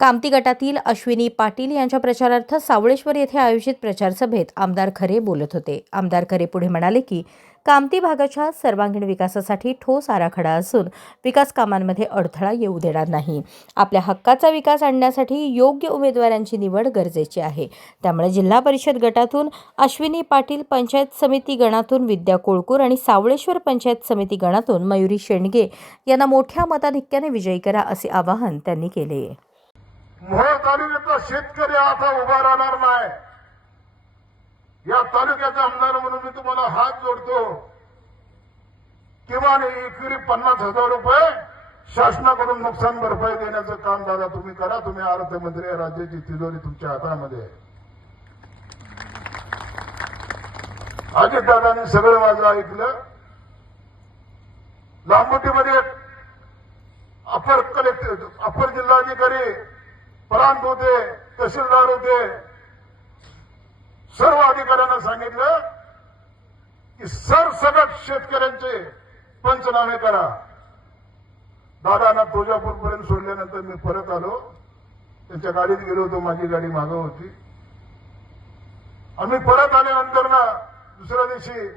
कामती गटातील अश्विनी पाटील यांच्या प्रचारार्थ सावळेश्वर येथे आयोजित प्रचार सभेत आमदार खरे बोलत होते। आमदार खरे पुढे म्हणाले की कामती भागाच्या सर्वांगीण विकासासाठी ठोस आराखडा असून विकास कामांमध्ये अडथळा येऊ देणार नाही। आपल्या हक्काचा विकास आणण्यासाठी योग्य उमेदवारांची निवड गरजेची आहे। त्यामुळे जिल्हा परिषद गटातून अश्विनी पाटील, पंचायत समिती गणातून विद्या कोळकूर आणि सावळेश्वर पंचायत समिती गणातून मयुरी शेंडगे यांना मोठ्या मताधिक्याने विजयी करा असे आवाहन त्यांनी केले। मोहोळ तालुक्यातला शेतकरी आता उभा राहणार नाही। या तालुक्याचा आमदार म्हणून मी तुम्हाला हात जोडतो। किमान एकरी 50,000 रुपये शासनाकडून नुकसान भरपाई देण्याचं काम दादा तुम्ही करा। तुम्ही अर्थमंत्री, राज्याची तिजोरी तुमच्या हातामध्ये। अजितदादांनी सगळं माझं ऐकलं। लांबोटीमध्ये अपर कलेक्टर, अपर जिल्हाधिकारी प्रांत होते, तहसीलदार होते, सर्व अधिकाऱ्यांना सांगितलं की सरसकट शेतकऱ्यांचे पंचनामे करा। दादांना तुळजापूरपर्यंत सोडल्यानंतर मी परत आलो। त्यांच्या गाडीत गेलो होतो, माझी गाडी मागं होती। आम्ही परत आल्यानंतर ना दुसऱ्या दिवशी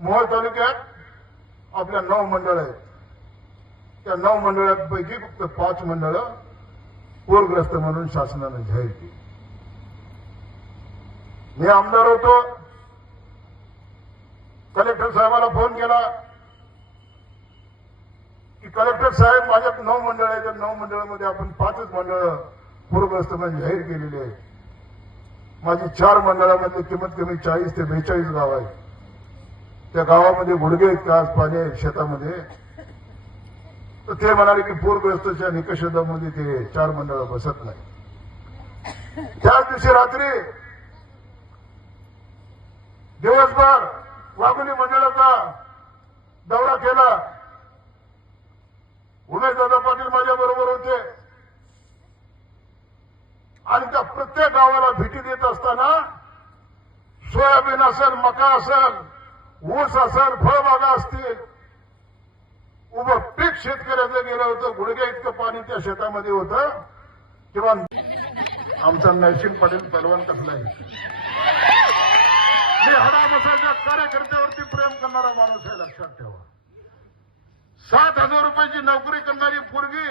मोहोळ तालुक्यात आपल्या 9 मंडळ आहेत। त्या 9 मंडळांपैकी फक्त 5 मंडळं पूरग्रस्त म्हणून शासनाने जाहीर केली। मी आमदार होतो, कलेक्टर साहेबाला फोन केला की कलेक्टर साहेब माझ्यात 9 मंडळ आहेत, 9 मंडळामध्ये आपण 5च मंडळ पूरग्रस्त म्हणून जाहीर केलेली आहेत। माझी 4 मंडळामध्ये कमीत कमी 40 ते 42 गाव आहेत। त्या गावामध्ये गुडघे आहेत का आज पाणी आहे शेतामध्ये? तर ते म्हणाले की पूरग्रस्तच्या निकषामध्ये ते 4 मंडळ बसत नाही। त्याच दिवशी रात्री दिवसभर वाघोली मंडळाचा दौरा केला। उमेशदादा पाटील माझ्या बरोबर होते आणि त्या प्रत्येक गावाला भेटी देत असताना सोयाबीन असेल, मका असेल, ऊस असेल, फळबागा असतील, उभं पीक शेतकऱ्याचं गेलं होतं। गुडघ्या इतकं पाणी त्या शेतामध्ये होतं। किंवा आमचा नरसिंह पाटील पहलवान कसला आहे, मी हडाबसाच्या कार्यकर्त्यावरती प्रेम करणारा माणूस आहे, लक्षात ठेवा। 7,000 रुपयाची नोकरी करणारी पोरगी